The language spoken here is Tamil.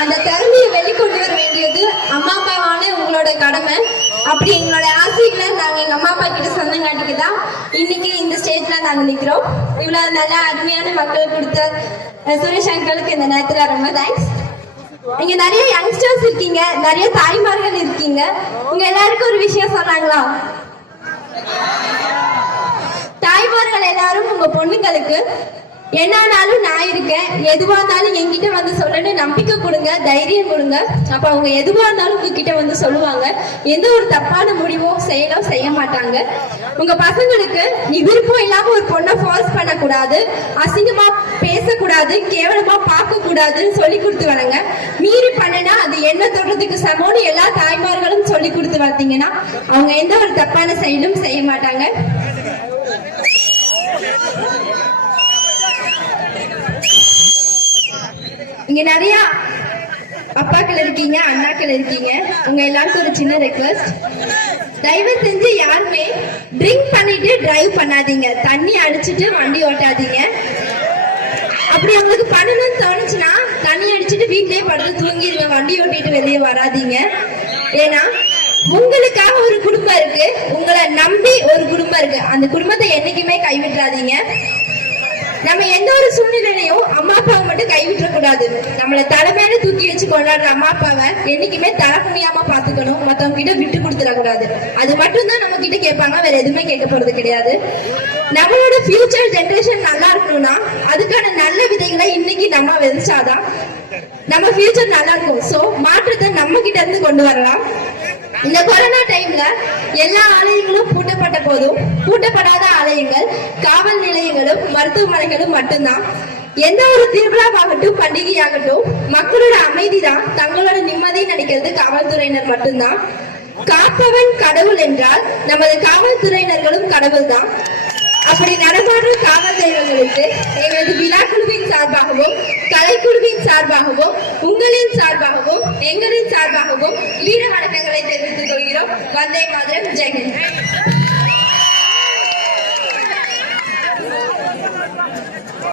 அந்த திறமையை வெளிக்கொண்டு வர வேண்டியது அம்மா அப்பாவான உங்களோட கடமை. அப்படி எங்களோட ஆசைகளை நாங்க எங்க அம்மா அப்பா கிட்ட சொந்தங்காட்டிக்கு தான் இன்னைக்கு இந்த ஸ்டேஜ்ல நாங்க நிக்கிறோம். இவ்வளவு நல்ல அருமையான மக்கள் கொடுத்த சுரேஷ் அங்கிளுக்கு இந்த நேரத்துல ரொம்ப தேங்க்ஸ் இங்க நிறைய யங்ஸ்டர்ஸ் இருக்கீங்க நிறைய தாய்மார்கள் இருக்கீங்க. உங்க எல்லாருக்கும் ஒரு விஷயம் சொன்னாங்களா? தாய்மார்கள் எல்லாரும் உங்க பொண்ணுங்களுக்கு என்னானாலும் நான் இருக்கேன். எதுவா இருந்தாலும் என்கிட்ட வந்து சொல்லணும் நம்பிக்கை கொடுங்க தைரியம் கொடுங்க. அப்ப அவங்க எதுவா இருந்தாலும் உங்ககிட்ட வந்து சொல்லுவாங்க. எந்த ஒரு தப்பான முடிவோ செயலோ செய்ய மாட்டாங்க. உங்க பசங்களுக்கு நீ விருப்பம் இல்லாம ஒரு பொண்ணை ஃபோர்ஸ் பண்ணக்கூடாது. அசிங்கமா பேசக்கூடாது. கேவலமா பார்க்க கூடாதுன்னு சொல்லி கொடுத்து வளங்க மீறி பண்ணுனா அது என்ன தொடுறதுக்கு சமம்னு எல்லா தாய்மார்களும் சொல்லி கொடுத்து பார்த்தீங்கன்னா அவங்க எந்த ஒரு தப்பான செயலும் செய்ய மாட்டாங்க. இங்க நிறைய அப்பாக்கள் இருக்கீங்க அண்ணாக்கள் இருக்கீங்க. உங்க எல்லாருக்கும் ஒரு சின்ன ரெக்வஸ்ட் தயவு செஞ்சு யாருமே ட்ரிங்க் பண்ணிட்டு டிரைவ் பண்ணாதீங்க. தண்ணி அடிச்சிட்டு வண்டி ஓட்டாதீங்க. அப்படி உங்களுக்கு பண்ணணும்னு தோணுச்சுன்னா தண்ணி அடிச்சிட்டு வீட்லயே படுத்து தூங்கிடுங்க வண்டி ஓட்டிட்டு வெளியே வராதீங்க. ஏன்னா உங்களுக்காக ஒரு குடும்பம் இருக்கு. உங்களை நம்பி ஒரு குடும்பம் இருக்கு. அந்த குடும்பத்தை என்னைக்குமே கைவிட்டுறாதீங்க. நம்ம எந்த ஒரு சூழ்நிலையும் அம்மா அப்பாவை மட்டும் கைவிட்டுற கூடாது நம்மள தலைமையில தூக்கி வச்சு கொண்டாடுற அம்மா அப்பாவை என்னைக்குமே தலை குனியாம பாத்துக்கணும் மத்தவங்க கிட்ட விட்டு கொடுத்துட கூடாது அது மட்டும் தான் நம்ம கிட்ட கேட்பாங்க வேற எதுவுமே கேட்க போறது கிடையாது. நம்மளோட ஃபியூச்சர் ஜென்ரேஷன் நல்லா இருக்கணும்னா அதுக்கான நல்ல விதைகளை இன்னைக்கு நம்ம விதைச்சாதான் நம்ம ஃபியூச்சர் நல்லா இருக்கும். சோ மாற்றத்தை நம்ம கிட்ட இருந்து கொண்டு வரலாம். இந்த கொரோனா டைம்ல எல்லா ஆலயங்களும் பூட்டப்பட்ட போதும். பூட்டப்படாத ஆலயங்கள் காவல் நிலையங்களும் மருத்துவமனைகளும் மட்டும்தான். எந்த ஒரு திருவிழாவாகட்டும் பண்டிகையாகட்டும் மக்களோட அமைதி தான் தங்களோட நிம்மதி நினைக்கிறது காவல்துறையினர் மட்டும்தான். காப்பவன் கடவுள் என்றால் நமது காவல்துறையினர்களும் கடவுள் தான் அப்படி நடமாடும் காவல் தெய்வங்களுக்கு எங்களது விழா குழுவின் சார்பாகவும் கலைக்குழுவின் சார்பாகவும் உங்களின் சார்பாகவும் எங்களின் சார்பாகவும்